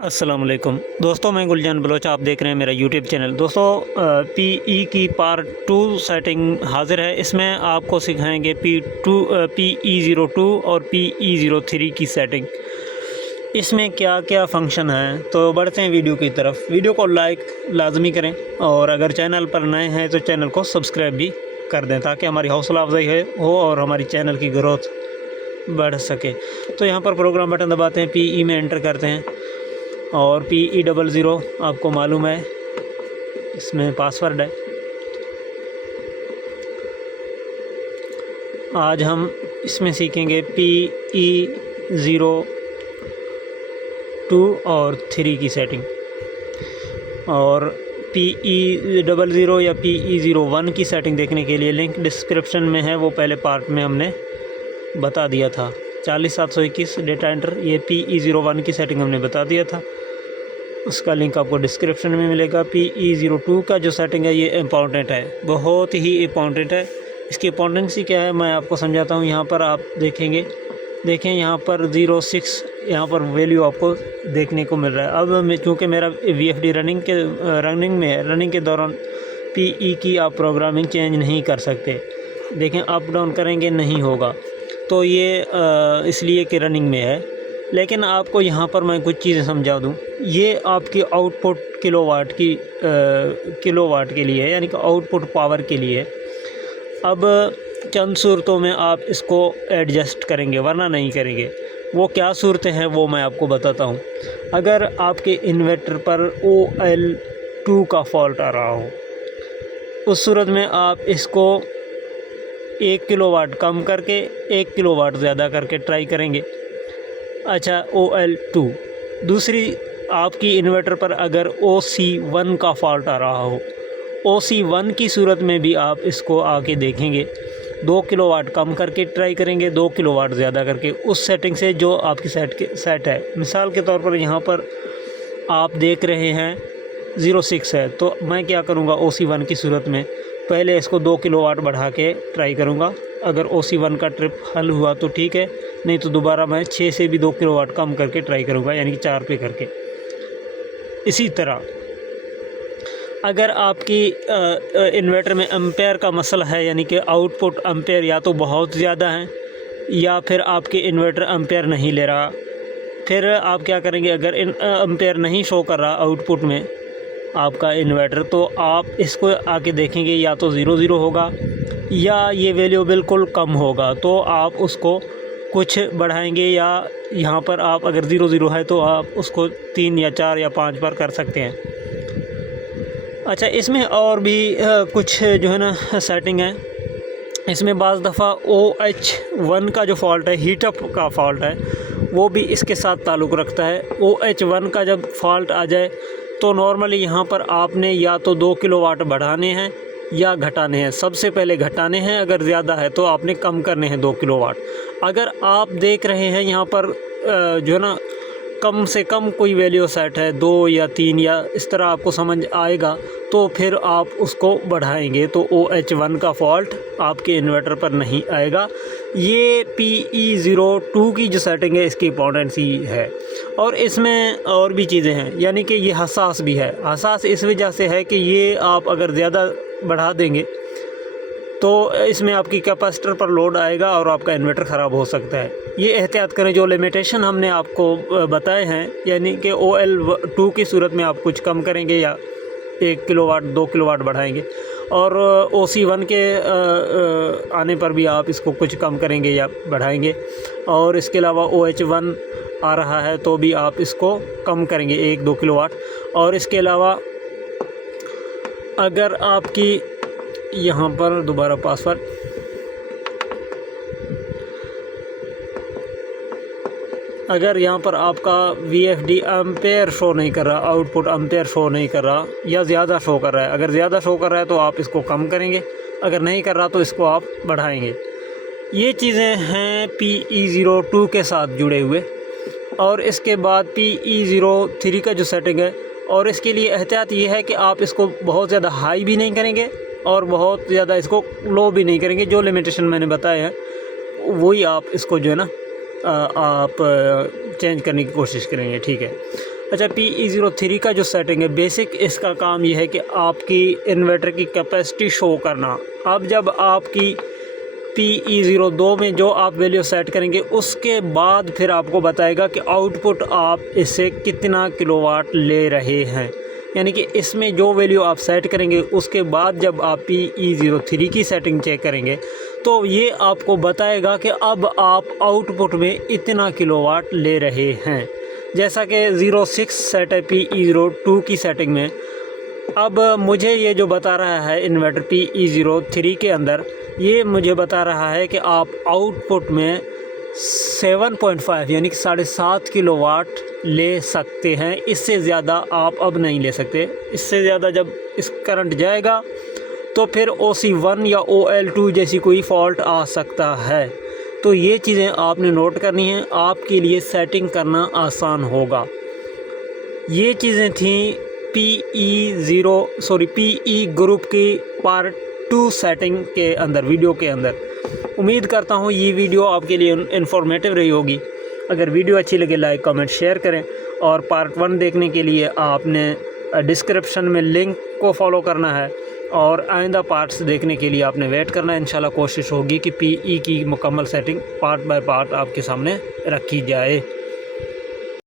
अस्सलाम वालेकुम दोस्तों, मैं गुलजान बलोच, आप देख रहे हैं मेरा यूट्यूब चैनल। दोस्तों पीई की पार्ट 2 सेटिंग हाज़िर है। इसमें आपको सिखाएंगे PE02 और PE03 की सेटिंग। इसमें क्या क्या फंक्शन है, तो बढ़ते हैं वीडियो की तरफ। वीडियो को लाइक लाजमी करें और अगर चैनल पर नए हैं तो चैनल को सब्सक्राइब भी कर दें ताकि हमारी हौसला अफजाई हो और हमारी चैनल की ग्रोथ बढ़ सके। तो यहाँ पर प्रोग्राम बटन दबाते हैं, PE में एंटर करते हैं और PE00 आपको मालूम है, इसमें पासवर्ड है। आज हम इसमें सीखेंगे PE02 और 3 की सेटिंग। और PE00 या PE01 की सेटिंग देखने के लिए लिंक डिस्क्रिप्शन में है, वो पहले पार्ट में हमने बता दिया था। 40721 डेटा एंटर, ये PE01 की सेटिंग हमने बता दिया था, उसका लिंक आपको डिस्क्रिप्शन में मिलेगा। PE02 का जो सेटिंग है ये इम्पॉर्टेंट है, बहुत ही इम्पॉर्टेंट है। इसकी इम्पॉर्टेंसी क्या है मैं आपको समझाता हूँ। यहाँ पर आप देखें यहाँ पर 06 यहाँ पर वैल्यू आपको देखने को मिल रहा है। अब चूँकि मेरा VFD रनिंग के दौरान PE की आप प्रोग्रामिंग चेंज नहीं कर सकते। देखें अप डाउन करेंगे नहीं होगा, तो ये इसलिए कि रनिंग में है। लेकिन आपको यहाँ पर मैं कुछ चीज़ें समझा दूँ। ये आपकी आउटपुट किलोवाट के लिए है, यानी कि आउटपुट पावर के लिए। अब चंद सूरतों में आप इसको एडजस्ट करेंगे वरना नहीं करेंगे। वो क्या सूरतें हैं वो मैं आपको बताता हूँ। अगर आपके इन्वर्टर पर OL2 का फॉल्ट आ रहा हो, उस सूरत में आप इसको 1 किलोवाट कम करके 1 किलोवाट ज़्यादा करके ट्राई करेंगे। अच्छा, OL2। दूसरी, आपकी इन्वर्टर पर अगर OC1 का फॉल्ट आ रहा हो, OC1 की सूरत में भी आप इसको आके देखेंगे। 2 किलोवाट कम करके ट्राई करेंगे, 2 किलोवाट ज़्यादा करके उस सेटिंग से जो आपकी सेट है। मिसाल के तौर पर यहाँ पर आप देख रहे हैं 06 है, तो मैं क्या करूँगा, OC1 की सूरत में पहले इसको 2 किलोवाट बढ़ा के ट्राई करूँगा। अगर OC1 का ट्रिप हल हुआ तो ठीक है, नहीं तो दोबारा मैं 6 से भी 2 किलोवाट कम करके ट्राई करूँगा, यानी कि 4 पे करके। इसी तरह अगर आपकी इन्वर्टर में एम्पेयर का मसला है, यानी कि आउटपुट एम्पेयर या तो बहुत ज़्यादा है या फिर आपके इन्वर्टर एम्पेयर नहीं ले रहा, फिर आप क्या करेंगे। अगर एम्पेयर नहीं शो कर रहा आउटपुट में आपका इन्वर्टर, तो आप इसको आके देखेंगे, या तो 00 होगा या ये वैल्यू बिल्कुल कम होगा। तो आप उसको कुछ बढ़ाएंगे, या यहाँ पर आप अगर 00 है तो आप उसको 3 या 4 या 5 पर कर सकते हैं। अच्छा, इसमें और भी कुछ जो है ना सेटिंग है। इसमें बाज़ दफ़ा OH1 का जो फॉल्ट है, हीटअप का फॉल्ट है, वो भी इसके साथ ताल्लुक़ रखता है। OH1 का जब फॉल्ट आ जाए तो नॉर्मली यहाँ पर आपने या तो 2 किलोवाट बढ़ाने हैं या घटाने हैं। सबसे पहले घटाने हैं, अगर ज़्यादा है तो आपने कम करने हैं 2 किलोवाट। अगर आप देख रहे हैं यहाँ पर जो है ना कम से कम कोई वैल्यू सेट है 2 या 3 या इस तरह आपको समझ आएगा, तो फिर आप उसको बढ़ाएंगे तो OH1 का फॉल्ट आपके इन्वर्टर पर नहीं आएगा। ये PE02 की जो सेटिंग है इसकी इंपॉर्टेंस ही है। और इसमें और भी चीज़ें हैं, यानी कि ये हसास भी है। हसास इस वजह से है कि ये आप अगर ज़्यादा बढ़ा देंगे तो इसमें आपकी कैपेसिटर पर लोड आएगा और आपका इन्वर्टर ख़राब हो सकता है। ये एहतियात करें। जो लिमिटेशन हमने आपको बताए हैं, यानी कि OL2 की सूरत में आप कुछ कम करेंगे या 1 किलोवाट 2 किलोवाट बढ़ाएंगे, और OC1 के आने पर भी आप इसको कुछ कम करेंगे या बढ़ाएंगे। और इसके अलावा OH1 आ रहा है तो भी आप इसको कम करेंगे 1-2 किलोवाट। और इसके अलावा अगर आपकी यहाँ पर दोबारा पासवर्ड, अगर यहाँ पर आपका VFD एम्पेयर शो नहीं कर रहा, आउटपुट एम्पेयर शो नहीं कर रहा या ज़्यादा शो कर रहा है, अगर ज़्यादा शो कर रहा है तो आप इसको कम करेंगे, अगर नहीं कर रहा तो इसको आप बढ़ाएंगे। ये चीज़ें हैं PE02 के साथ जुड़े हुए। और इसके बाद PE03 का जो सेटिंग है, और इसके लिए एहतियात ये है कि आप इसको बहुत ज़्यादा हाई भी नहीं करेंगे और बहुत ज़्यादा इसको लो भी नहीं करेंगे। जो लिमिटेशन मैंने बताए हैं वही आप इसको जो है ना आप चेंज करने की कोशिश करेंगे, ठीक है। अच्छा, PE03 का जो सेटिंग है बेसिक, इसका काम ये है कि आपकी इन्वर्टर की कैपेसिटी शो करना। अब जब आपकी PE02 में जो आप वैल्यू सेट करेंगे उसके बाद फिर आपको बताएगा कि आउटपुट आप इससे कितना किलोवाट ले रहे हैं। यानी कि इसमें जो वैल्यू आप सेट करेंगे उसके बाद जब आप PE03 की सेटिंग चेक करेंगे तो ये आपको बताएगा कि अब आप आउटपुट में इतना किलोवाट ले रहे हैं। जैसा कि 06 सेट है PE02 की सेटिंग में। अब मुझे ये जो बता रहा है इन्वर्टर PE03 के अंदर, ये मुझे बता रहा है कि आप आउटपुट में 7.5 यानी कि 7.5 किलोवाट ले सकते हैं। इससे ज़्यादा आप अब नहीं ले सकते। इससे ज़्यादा जब इस करंट जाएगा तो फिर OC1 या OL2 जैसी कोई फॉल्ट आ सकता है। तो ये चीज़ें आपने नोट करनी है, आपके लिए सेटिंग करना आसान होगा। ये चीज़ें थी PE ग्रुप की पार्ट 2 सेटिंग के अंदर, वीडियो के अंदर। उम्मीद करता हूँ ये वीडियो आपके लिए इन्फॉर्मेटिव रही होगी। अगर वीडियो अच्छी लगे लाइक कमेंट शेयर करें, और पार्ट 1 देखने के लिए आपने डिस्क्रिप्शन में लिंक को फॉलो करना है, और आइंदा पार्ट्स देखने के लिए आपने वेट करना है। इंशाल्लाह कोशिश होगी कि PE की मुकम्मल सेटिंग पार्ट बाय पार्ट आपके सामने रखी जाए।